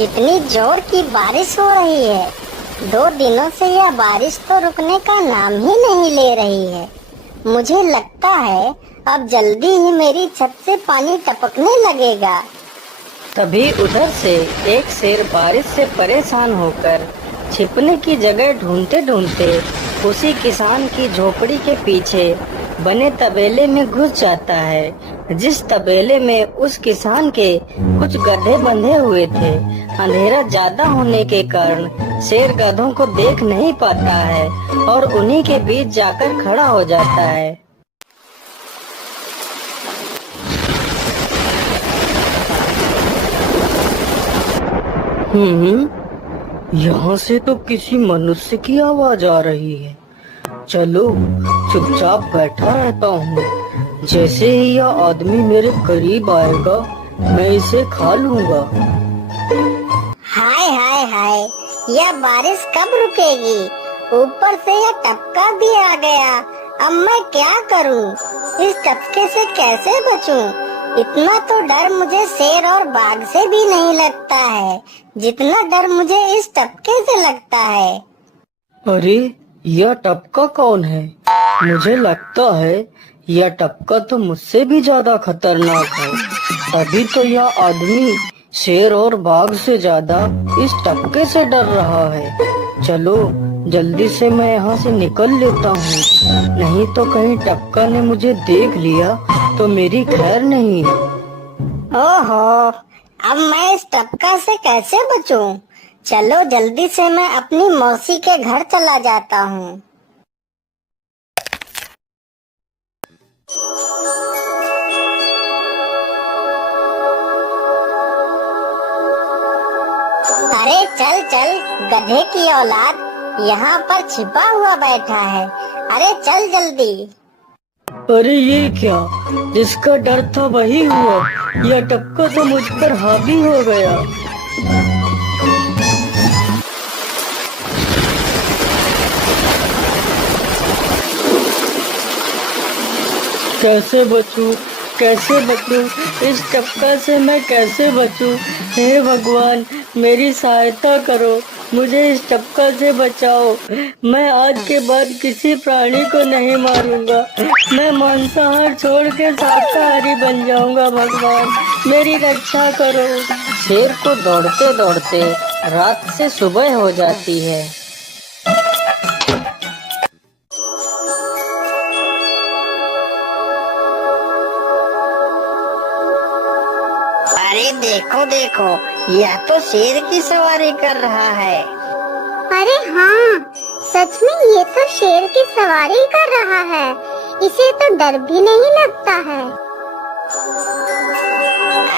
कितनी जोर की बारिश हो रही है। 2 दिनों से यह बारिश तो रुकने का नाम ही नहीं ले रही है। मुझे लगता है अब जल्दी ही मेरी छत से पानी टपकने लगेगा। तभी उधर से एक शेर बारिश से परेशान होकर छिपने की जगह ढूंढते ढूंढते उसी किसान की झोपड़ी के पीछे बने तबेले में घुस जाता है, जिस तबेले में उस किसान के कुछ गधे बंधे हुए थे। अंधेरा ज्यादा होने के कारण शेर गधों को देख नहीं पाता है और उन्हीं के बीच जाकर खड़ा हो जाता है। यहाँ से तो किसी मनुष्य की आवाज आ रही है। चलो चुपचाप बैठा रहता हूँ। जैसे ही यह आदमी मेरे करीब आएगा मैं इसे खा लूँगा। हाय हाय हाय, यह बारिश कब रुकेगी? ऊपर से यह टपका भी आ गया। अब मैं क्या करूँ? इस टपके से कैसे बचूं? इतना तो डर मुझे शेर और बाघ से भी नहीं लगता है जितना डर मुझे इस टपके से लगता है। अरे यह टपका कौन है? मुझे लगता है यह टपका तो मुझसे भी ज्यादा खतरनाक है। तभी तो यह आदमी शेर और बाघ से ज्यादा इस टपके से डर रहा है। चलो जल्दी से मैं यहाँ से निकल लेता हूँ, नहीं तो कहीं टपका ने मुझे देख लिया तो मेरी खैर नहीं। ओहो, अब मैं इस टपका से कैसे बचूं? चलो जल्दी से मैं अपनी मौसी के घर चला जाता हूँ। अरे चल चल गधे की औलाद, यहाँ पर छिपा हुआ बैठा है। अरे चल जल्दी। अरे ये क्या, जिसका डर था वही हुआ। यह टपका तो मुझ पर हावी हो गया। कैसे बचूं, कैसे बचूं? इस टपका से मैं कैसे बचूं? हे भगवान मेरी सहायता करो, मुझे इस टपका से बचाओ। मैं आज के बाद किसी प्राणी को नहीं मारूंगा। मैं मांसाहार छोड़ के शाकाहारी बन जाऊंगा। भगवान मेरी रक्षा करो। शेर को दौड़ते दौड़ते रात से सुबह हो जाती है। अरे देखो देखो, यह तो शेर की सवारी कर रहा है। अरे हाँ, सच में ये तो शेर की सवारी कर रहा है। इसे तो डर भी नहीं लगता है।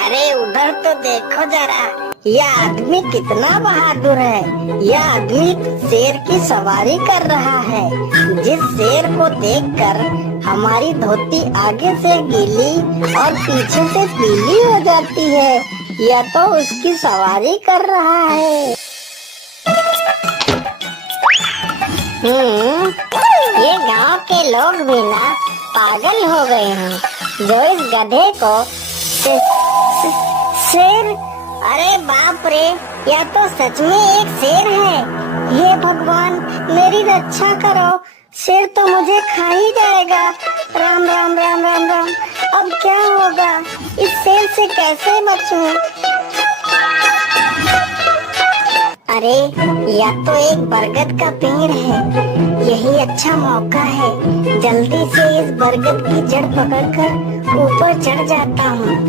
अरे उधर तो देखो जरा, यह आदमी कितना बहादुर है। यह आदमी शेर की सवारी कर रहा है। जिस शेर को देखकर हमारी धोती आगे से गीली और पीछे से पीली हो जाती है, यह तो उसकी सवारी कर रहा है। ये गांव के लोग भी ना पागल हो गए हैं जो इस गधे को शेर। अरे बाप रे, यह तो सच में एक शेर है। हे भगवान मेरी रक्षा करो, शेर तो मुझे खा ही जाएगा। राम राम राम राम राम, अब क्या होगा? इस शेर से कैसे बचूं? अरे यह तो एक बरगद का पेड़ है। यही अच्छा मौका है, जल्दी से इस बरगद की जड़ पकड़कर ऊपर चढ़ जाता हूँ।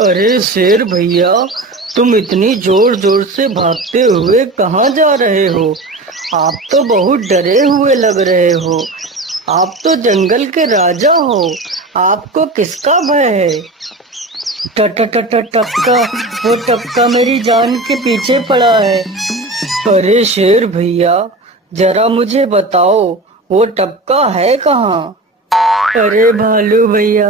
अरे शेर भैया, तुम इतनी जोर जोर से भागते हुए कहाँ जा रहे हो? आप तो बहुत डरे हुए लग रहे हो। आप तो जंगल के राजा हो, आपको किसका भय है? टपका, वो टपका मेरी जान के पीछे पड़ा है। अरे शेर भैया, जरा मुझे बताओ वो टपका है कहाँ? अरे भालू भैया,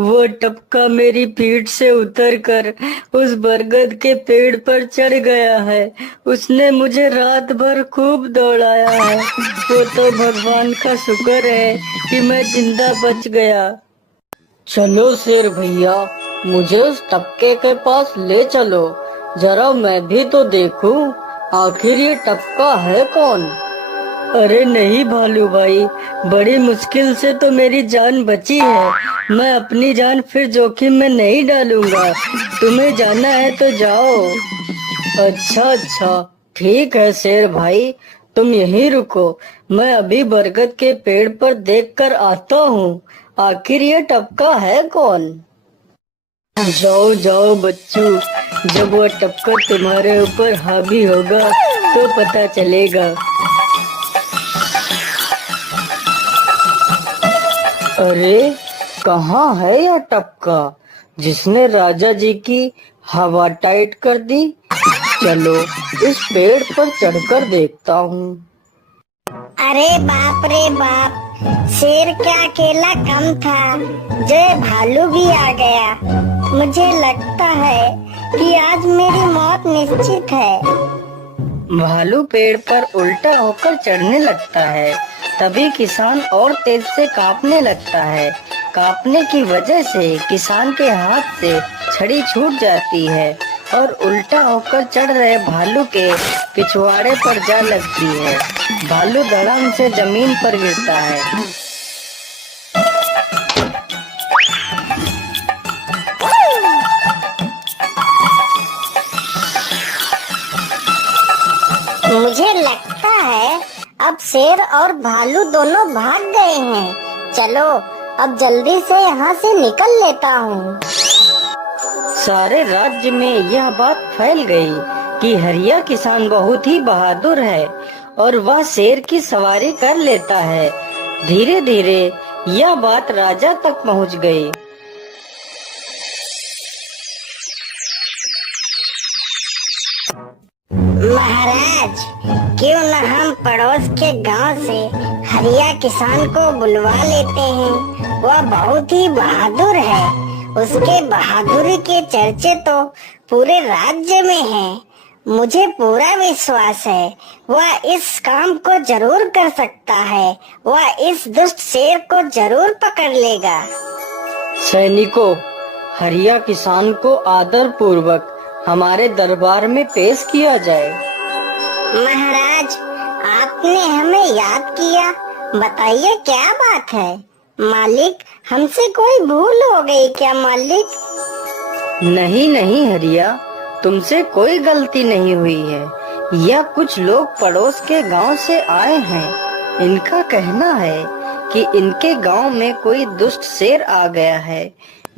वो टपका मेरी पीठ से उतरकर उस बरगद के पेड़ पर चढ़ गया है। उसने मुझे रात भर खूब दौड़ाया है। वो तो भगवान का शुक्र है कि मैं जिंदा बच गया। चलो शेर भैया, मुझे उस टपके के पास ले चलो, जरा मैं भी तो देखूं आखिर ये टपका है कौन। अरे नहीं भालू भाई, बड़ी मुश्किल से तो मेरी जान बची है। मैं अपनी जान फिर जोखिम में नहीं डालूंगा। तुम्हें जाना है तो जाओ। अच्छा, ठीक है शेर भाई, तुम यहीं रुको, मैं अभी बरगद के पेड़ पर देखकर आता हूँ आखिर ये टपका है कौन। जाओ जाओ बच्चू, जब वो टपका तुम्हारे ऊपर हावी होगा तो पता चलेगा। अरे कहाँ है यह टपका जिसने राजा जी की हवा टाइट कर दी। चलो इस पेड़ पर चढ़कर देखता हूँ। अरे बाप रे बाप, शेर क्या अकेला कम था, जो भालू भी आ गया। मुझे लगता है कि आज मेरी मौत निश्चित है। भालू पेड़ पर उल्टा होकर चढ़ने लगता है। तभी किसान और तेज से कांपने लगता है। कांपने की वजह से किसान के हाथ से छड़ी छूट जाती है और उल्टा होकर चढ़ रहे भालू के पिछवाड़े पर जा लगती है। भालू धड़ाम से जमीन पर गिरता है। मुझे लगता है अब शेर और भालू दोनों भाग गए हैं। चलो अब जल्दी से यहाँ से निकल लेता हूँ। सारे राज्य में यह बात फैल गई कि हरिया किसान बहुत ही बहादुर है और वह शेर की सवारी कर लेता है। धीरे धीरे यह बात राजा तक पहुँच गई। महाराज, क्यों न हम पड़ोस के गांव से हरिया किसान को बुलवा लेते हैं। वह बहुत ही बहादुर है। उसके बहादुरी के चर्चे तो पूरे राज्य में हैं। मुझे पूरा विश्वास है वह इस काम को जरूर कर सकता है। वह इस दुष्ट शेर को जरूर पकड़ लेगा। सैनिकों, हरिया किसान को आदर पूर्वक हमारे दरबार में पेश किया जाए। महाराज, आपने हमें याद किया। बताइए क्या बात है। मालिक, हमसे कोई भूल हो गई क्या मालिक? नहीं हरिया, तुमसे कोई गलती नहीं हुई है। यह कुछ लोग पड़ोस के गांव से आए हैं। इनका कहना है कि इनके गांव में कोई दुष्ट शेर आ गया है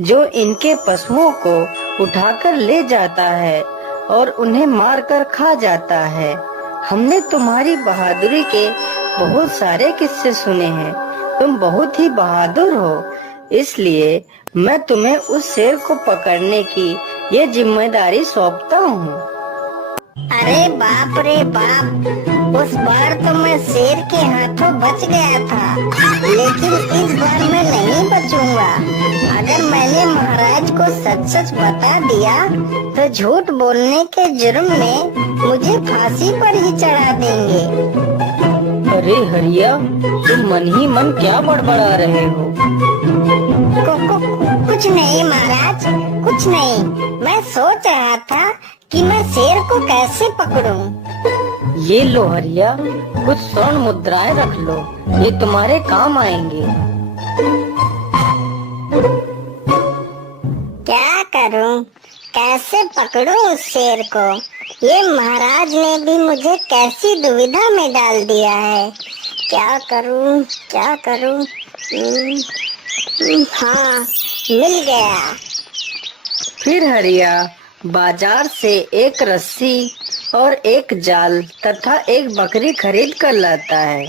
जो इनके पशुओं को उठाकर ले जाता है और उन्हें मारकर खा जाता है। हमने तुम्हारी बहादुरी के बहुत सारे किस्से सुने हैं। तुम बहुत ही बहादुर हो, इसलिए मैं तुम्हें उस शेर को पकड़ने की ये जिम्मेदारी सौंपता हूँ। अरे बाप रे बाप, उस बार तो मैं शेर के हाथों बच गया था, लेकिन इस बार मैं नहीं बचूंगा। अगर मैंने महाराज को सच सच बता दिया तो झूठ बोलने के जुर्म में मुझे फांसी पर ही चढ़ा देंगे। अरे हरिया, तुम मन ही मन क्या बड़बड़ा रहे हो? कुछ नहीं महाराज, कुछ नहीं। मैं सोच रहा था कि मैं शेर को कैसे पकड़ूं। ये लो हरिया, कुछ स्वर्ण मुद्राएं रख लो, ये तुम्हारे काम आएंगे। क्या करूं, कैसे पकड़ूं उस शेर को? ये महाराज ने भी मुझे कैसी दुविधा में डाल दिया है। क्या करूं, क्या करूं? हाँ, मिल गया। फिर हरिया बाजार से एक रस्सी और एक जाल तथा एक बकरी खरीद कर लाता है।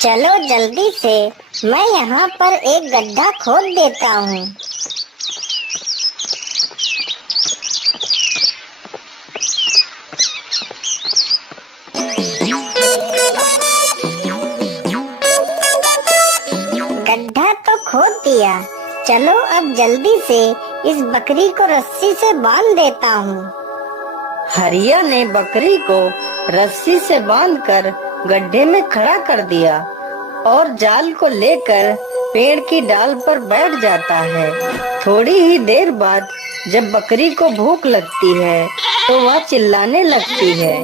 चलो जल्दी से, मैं यहाँ पर एक गड्ढा खोद देता हूँ। लिया। चलो अब जल्दी से इस बकरी को रस्सी से बांध देता हूँ। हरिया ने बकरी को रस्सी से बांधकर गड्ढे में खड़ा कर दिया और जाल को लेकर पेड़ की डाल पर बैठ जाता है। थोड़ी ही देर बाद जब बकरी को भूख लगती है तो वह चिल्लाने लगती है।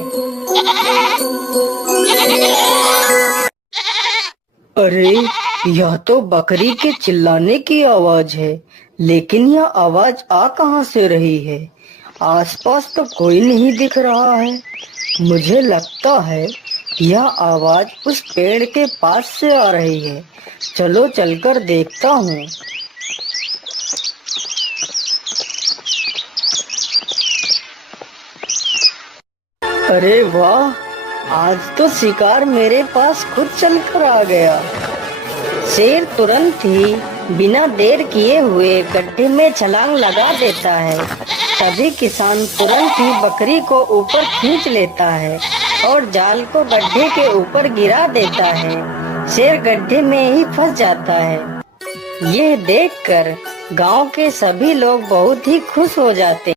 अरे, यह तो बकरी के चिल्लाने की आवाज है, लेकिन यह आवाज आ कहां से रही है? आसपास तो कोई नहीं दिख रहा है। मुझे लगता है यह आवाज उस पेड़ के पास से आ रही है। चलो चलकर देखता हूँ। अरे वाह, आज तो शिकार मेरे पास खुद चलकर आ गया। शेर तुरंत ही बिना देर किए हुए गड्ढे में छलांग लगा देता है। तभी किसान तुरंत ही बकरी को ऊपर खींच लेता है और जाल को गड्ढे के ऊपर गिरा देता है। शेर गड्ढे में ही फंस जाता है। यह देखकर गांव के सभी लोग बहुत ही खुश हो जाते हैं।